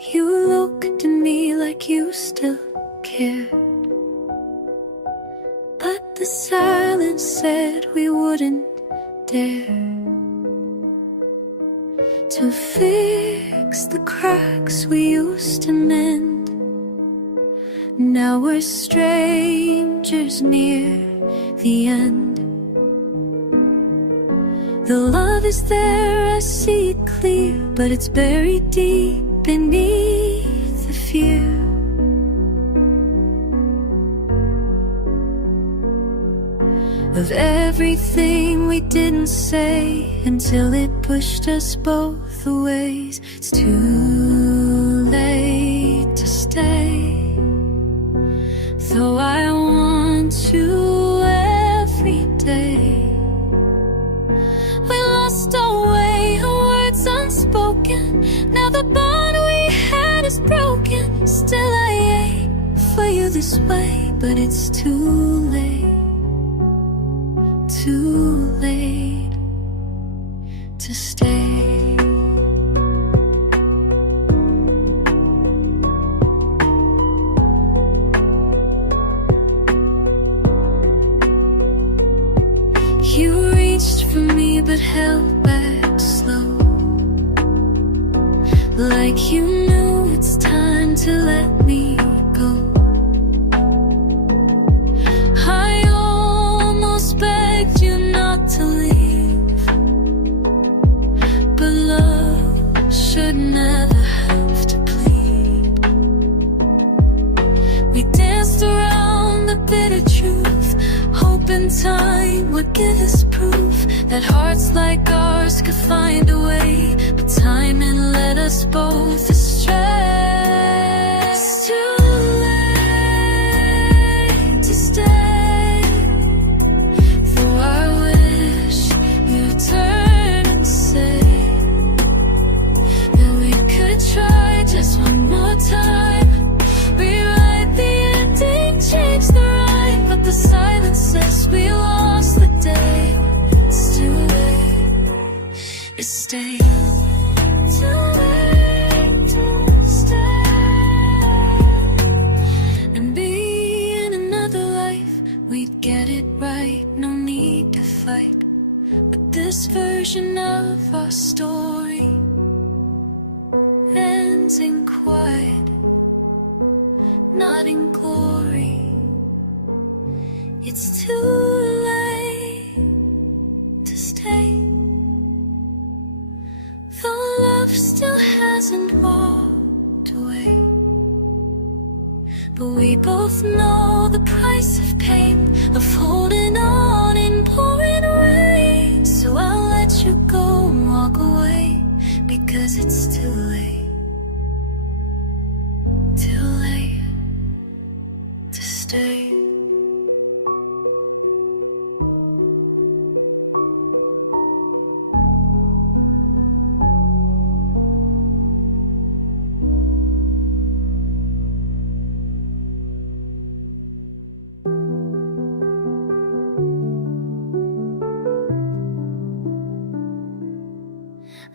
You looked at me like you still cared, but the silence said we wouldn't dare to fix the cracks we used to mend. Now we're strangers near the end. The love is there, I see it clear, but it's buried deep beneath the fear. Of everything we didn't say until it pushed us both away. It's too late to stay, though I want to every day. We lost our way, our words unspoken. Now the bond we had is broken. Still I ache for you this way, but it's too late. Too late to stay. You reached for me but held back slow, like you knew it's time to let me go. I almost begged you not to leave, but love should never have to plead. We danced around the bitter truth, hoping time would give us proof that hearts like ours could find a way, but timing led us both astray. It's too late to stay, though I wish you'd turn and say that we could try just one more time. Rewrite the ending, change the rhyme, but the silence says we lost the day. It's too late to stay. Too late to stay. And be in another life, we'd get it right, no need to fight. But this version of our story ends in quiet, not in glory. It's too late to stay, though love still hasn't walked away. But we both know the price of pain, of holding on in pouring rain. So I'll let you go and walk away, because it's too late. Too late to stay.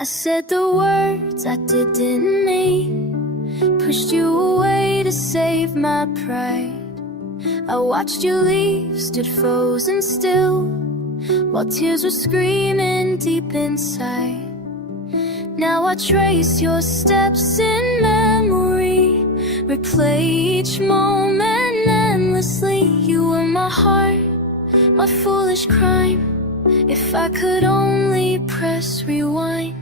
I said the words I didn't mean, pushed you away to save my pride. I watched you leave, stood frozen still, while tears were screaming deep inside. Now I trace your steps in memory, replay each moment endlessly. You were my heart, my foolish crime. If I could only press rewind,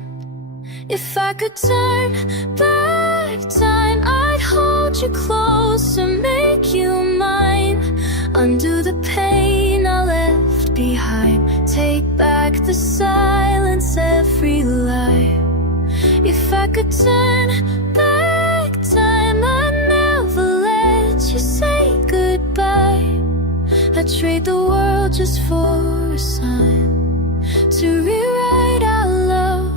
if I could turn back time, I'd hold you close and make you mine. Undo the pain I left behind, take back the silence, every lie. If I could turn back time, I'd never let you say goodbye. I'd trade the world just for a sign to rewrite our love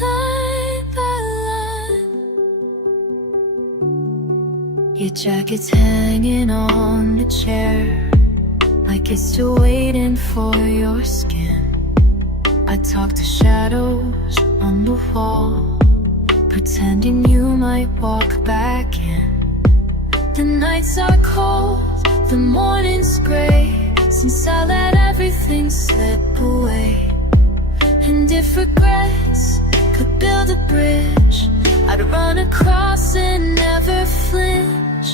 line by line. Your jacket's hanging on the chair, like it's still waiting for your skin. I talk to shadows on the wall, pretending you might walk back in. The nights are cold, the morning's gray, since I let everything slip away. And if regrets could build a bridge, I'd run across and never flinch.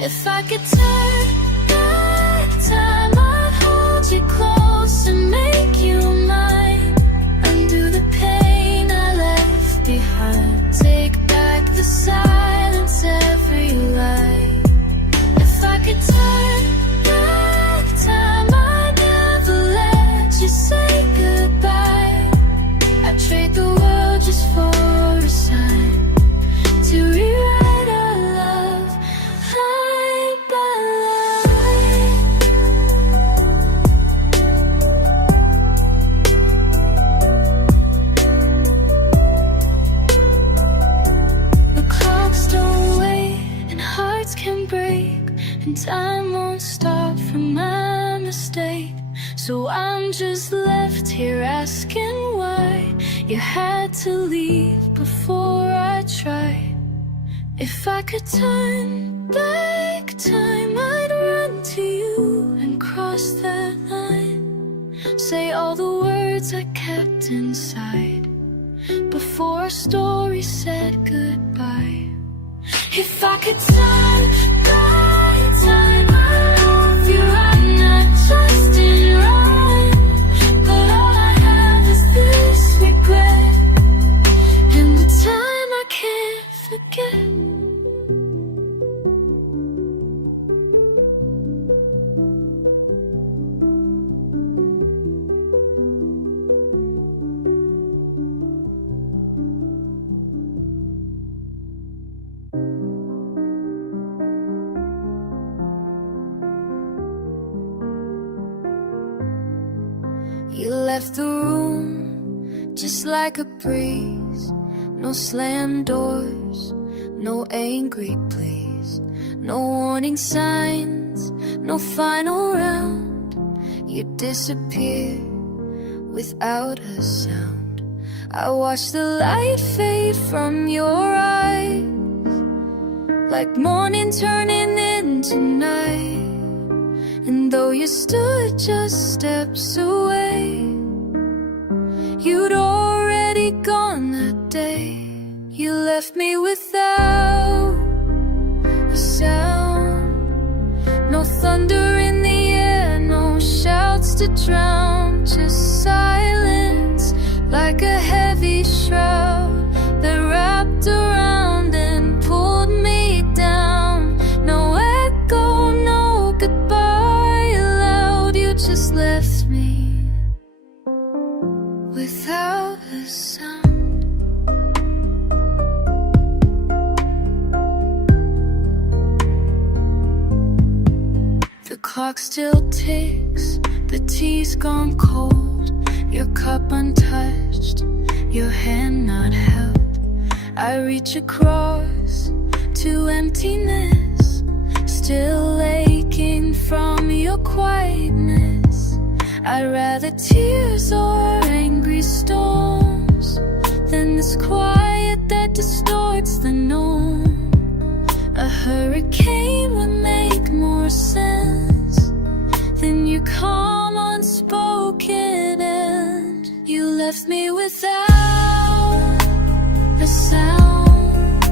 If I could turn back time, I'd hold you close and make you mine. Undo the pain I left behind, take back the silence, every lie. If I could turn back time, I'd never let you say goodbye. I'd trade the world just for a sign to rewrite our love line by line. The clocks don't wait and hearts can break, and time won't stop from my mistake. So I'm just left here asking why you had to leave before I tried. If I could turn back time, I'd run to you and cross that line. Say all the words I kept inside before our story said goodbye. If I could turn back time, I'd love you right now, just in rhyme. But all I have is this regret, and the time I can't forget. You left the room just like a breeze. No slammed doors, no angry pleas, no warning signs, no final round. You disappeared without a sound. I watched the light fade from your eyes, like morning turning into night. And though you stood just steps away, you'd already gone that day. You left me without a sound, no thunder in the air, no shouts to drown, just silence like a heavy shroud that wrapped around and pulled me down. No echo, no goodbye allowed, you just left me without a sound. The clock still ticks, the tea's gone cold, your cup untouched, your hand not held. I reach across to emptiness, still aching from your quietness. I'd rather tears or angry storms than this quiet that distorts the norm. A hurricane would make more sense than your calm unspoken end. You left me without a sound,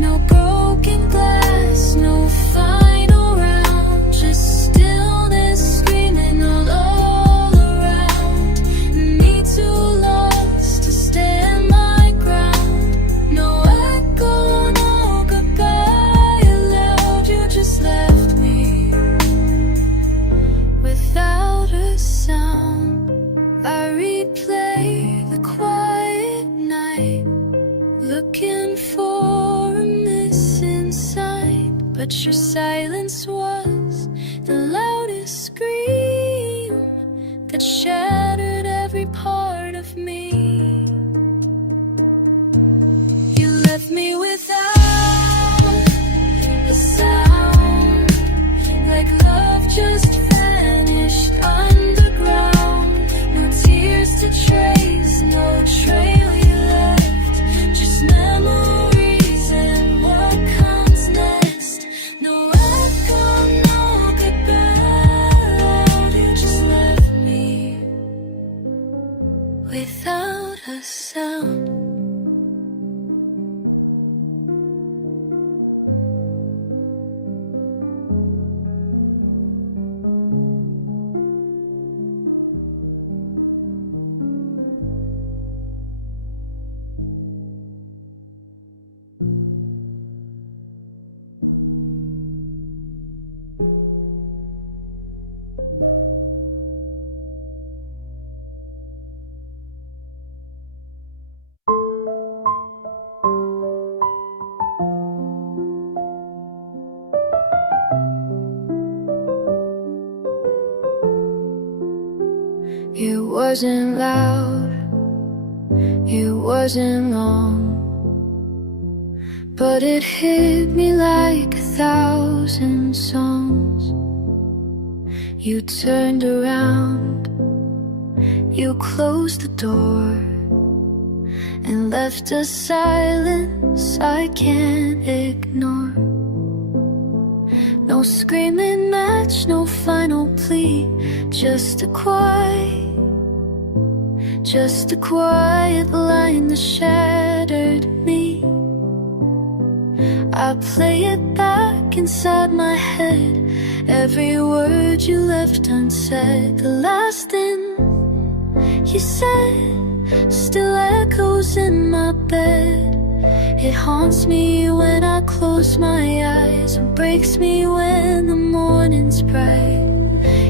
no broken glass, no final round, just stillness screaming all around. Me too lost to stand my ground. No echo, no goodbye allowed, you just left me without a sound. I replay the quiet night, looking for a missing sign, but your silence was the loudest scream that shattered every part of me. You left me without a sound, like love just vanished underground. No tears to trace, no trail you left, just memories without a sound. It wasn't loud, it wasn't long, but it hit me like 1,000 songs. You turned around, you closed the door, and left a silence I can't ignore. No screaming match, no final plea, just a quiet line that shattered me. I play it back inside my head, every word you left unsaid. The last thing you said still echoes in my bed. It haunts me when I close my eyes, and breaks me when the morning's bright.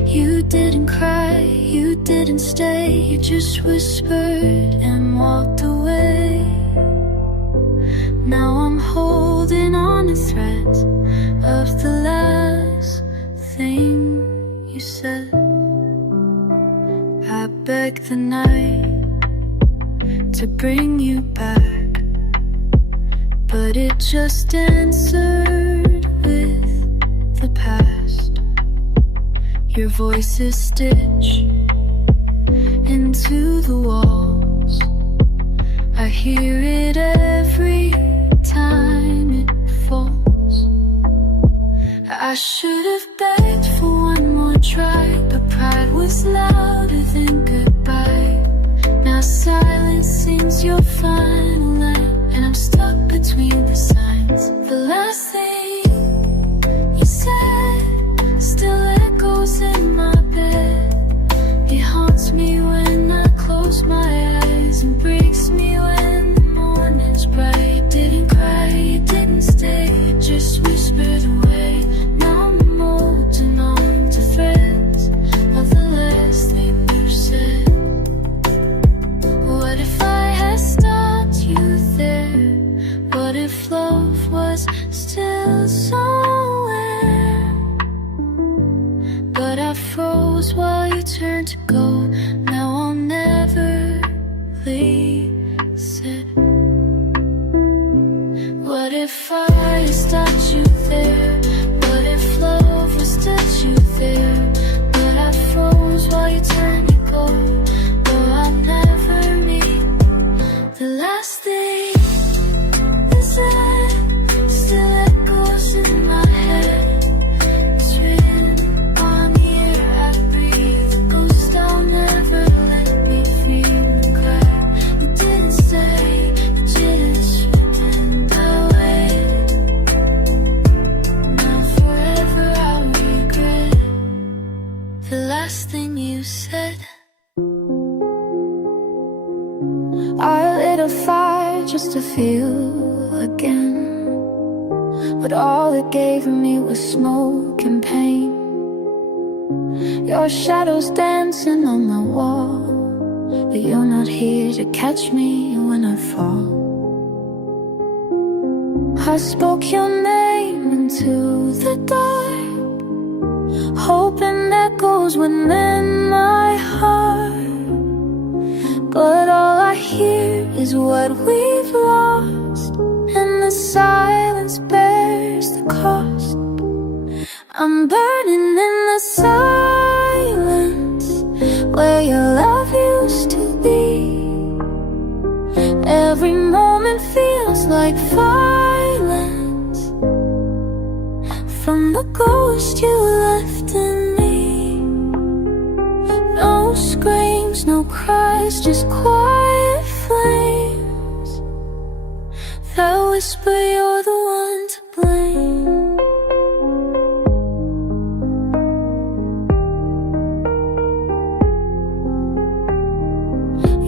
You didn't cry, you didn't stay, you just whispered and walked away. Now I'm holding on to threads of the last thing you said. I begged the night to bring you back, but it just answered with the past. Your voice is stitched into the walls. I hear it every time it falls. I should have begged for one more try, but pride was louder than goodbye. Now silence seems your final line, and I'm stuck between the signs. The last thing you said still echoes in my bed. It haunts me when I close my eyes, and breaks me when the morning's bright. You didn't cry, you didn't stay, you just whispered away. Now I'm holding on to threads of the last thing you said. What if I had stopped you there? What if love was still somewhere? But I froze while you turned to go. Now I'll never listen. What if I stopped you there? What if love was still you there? But I froze while you turned to go. Though I'll never meet the last thing you said still echoes in my head. It's written on the air I breathe. The ghost I'll never let me feel and cry. You didn't say, you just written away. Now forever I'll regret the last thing you said. I lit a fire just to feel again, but all it gave me was smoke and pain. Your shadow's dancing on my wall, but you're not here to catch me when I fall. I spoke your name into the dark, hoping echoes would mend my heart. But all I hear is what we've lost, and the silence bears the cost. I'm burning in the silence where your love used to be. Every moment feels like violence from the ghost you left in me. No screams, no cries, just quiet flames that whisper you're the one to blame.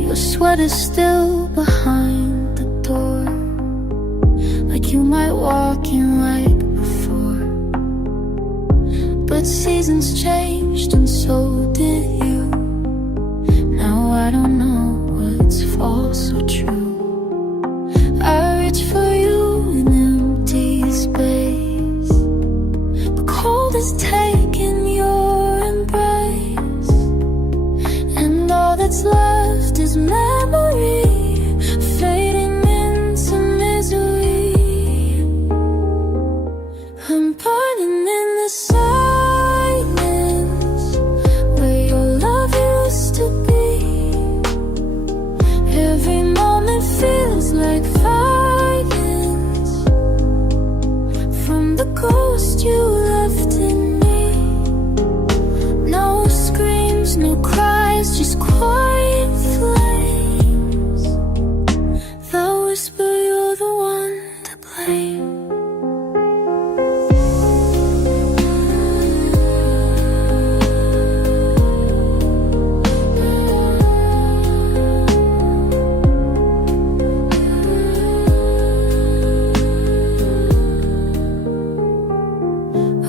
Your sweater's still behind the door, like you might walk in right before. But seasons changed and so did you. Now I don't know what's false or true. I reach for you in empty space. The cold has taken your embrace, and all that's left is memory fading into misery. I'm burning in the silence where your love used to be. Every moment feels like violence from the ghost you left in me. No screams, no cries, just quiet flames that whisper you're the one to blame.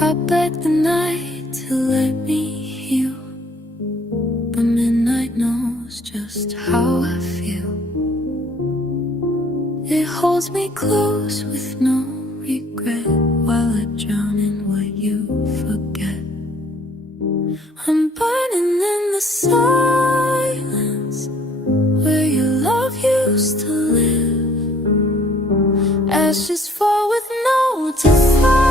I beg the night to let me heal, but midnight knows just how I feel. It holds me close with no regret while I drown in what you forget. I'm burning in the silence where your love used to live. Ashes fall with no defense.